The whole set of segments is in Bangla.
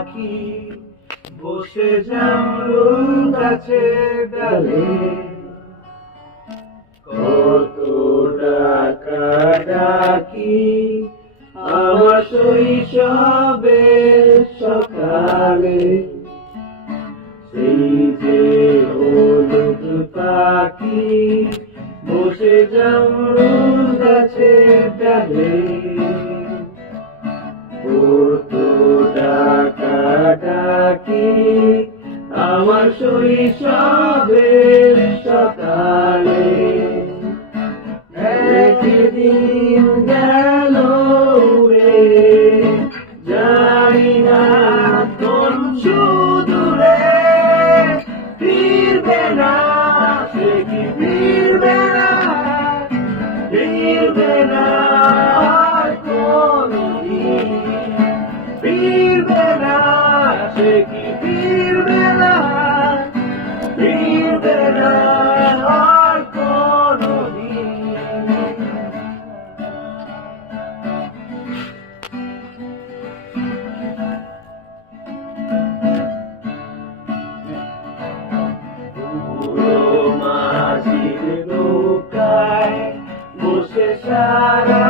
পাখি বসে জামরুল গাছের ডালে। কত ডাকা ডাকি আমার শৈশবের সকালে। সেই যে হলুদ পাখি বসে জামরুল গাছের ডালে। কাটাকি আমার শৈশবের শতাব্দী কি ফিরবে না ফিরবে না আর কোনদিন। পুরো মাঝির নৌকায় বসে সারাটা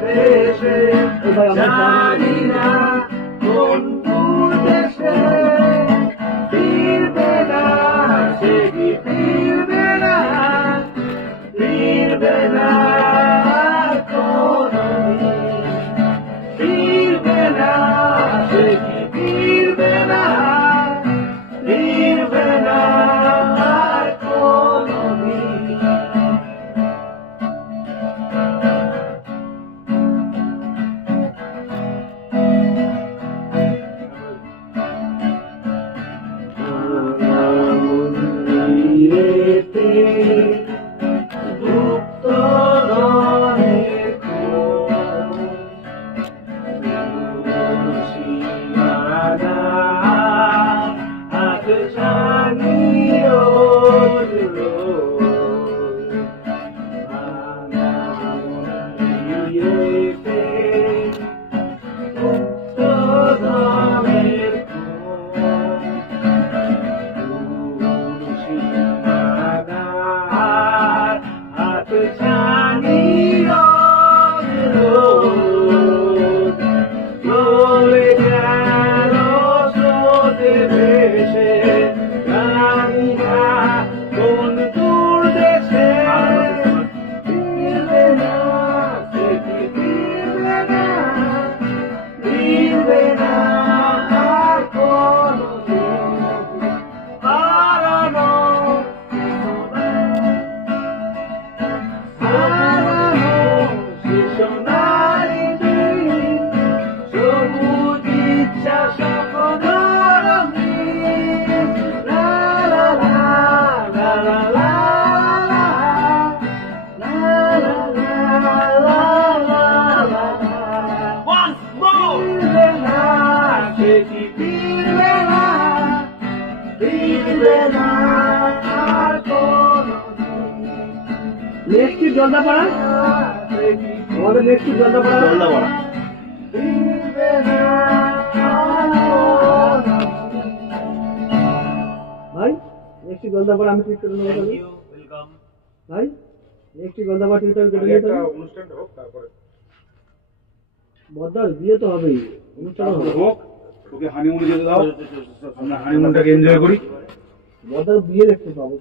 পেয়েছে জানি con tu দেশে time নেক্সট জলদাপাড়া আমাদের নেক্সট জলদাপাড়া জলদাপাড়া। ভাই নেক্সট জলদাপাড়া আমি ঠিক করে নেব তাহলে? ওয়েলকাম ভাই নেক্সট জলদাপাড়া ঠিক কেটে তাহলে? অনুষ্ঠানটা হোক তারপরে। বিয়ে তো হবেই। অনুষ্ঠান হবে। হোক তোকে হানিমুনে যেতে দাও। আমরা হানিমুনটাকে এনজয় করি। বদ্দার বিয়ে দেখতে পাবো।